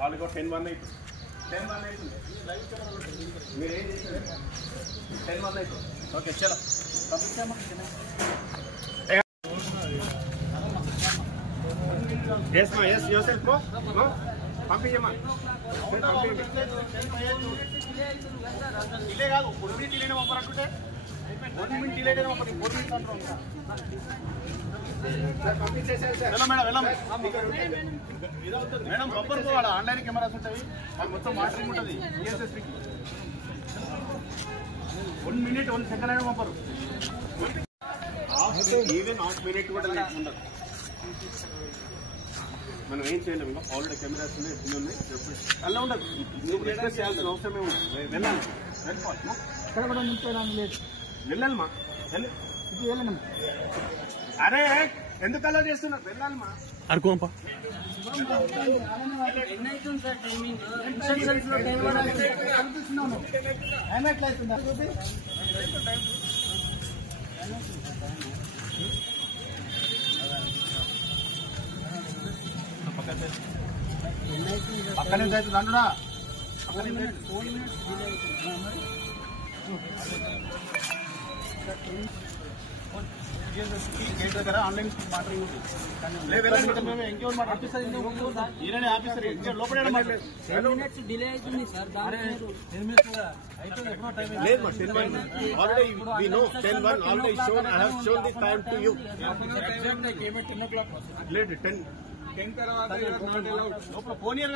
వాళ్ళకి 10-1 అవుతుంది. 10-1 అవుతుంది. మీరు ఏం చేశారు? 10-1 అవుతుంది. ఓకే చలో ఎస్ మా ఎస్ యోసెల్ఫ్ బ్రో పంపించమ్మా. డిలే కాదు, 1 minute డిలేనే పంపరంటుంటే 1 minute డిలేనే పంపండి. 4 minutes అంటారు. మేడం రబ్బర్ పోవాలా? ఆన్లైన్ కెమెరాస్ ఉంటాయి, అది మొత్తం మానిటరింగ్ ఉంటుంది. ఈఎస్ఎస్పీకి 1 minute 1 second అయినా పంపరు. ఈవెన్ హాఫ్ మినిట్ కూడా ఉండదు. మనం ఏం చేయలేము. ఇంకా ఆల్రెడీ కెమెరాస్ ఉన్నాయి, ఎన్ని ఉన్నాయి అలా ఉండదు. నువ్వు రిక్వెస్ట్ చేయాల్సిన అవసరమే ఉంది. వెళ్ళాలి, వెళ్ళాలిమా. అరే ఎందుకు అలా చేస్తున్నారు? వెళ్ళాలిమా. అడుకోంపా పక్కనే అవుతుంది అంటున్నా. గేట్ దగ్గర ఆన్లైన్ మాట్లాడి ఈయన ఆఫీసర్ లోపల డిలే అవుతుంది సార్. లేదు 10 తర్వాత లోపల పోనీయర్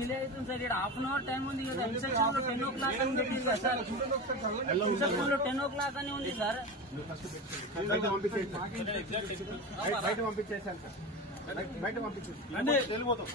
డిలే అవుతుంది సార్. ఇక్కడ హాఫ్ అన్ అవర్ టైం ఉంది కదా. 10 o'clock అని ఉంది సార్. 10 o'clock అని ఉంది సార్. బయట పంపించేసాను సార్. బయట పంపించేసి వెళ్ళిపోతాం.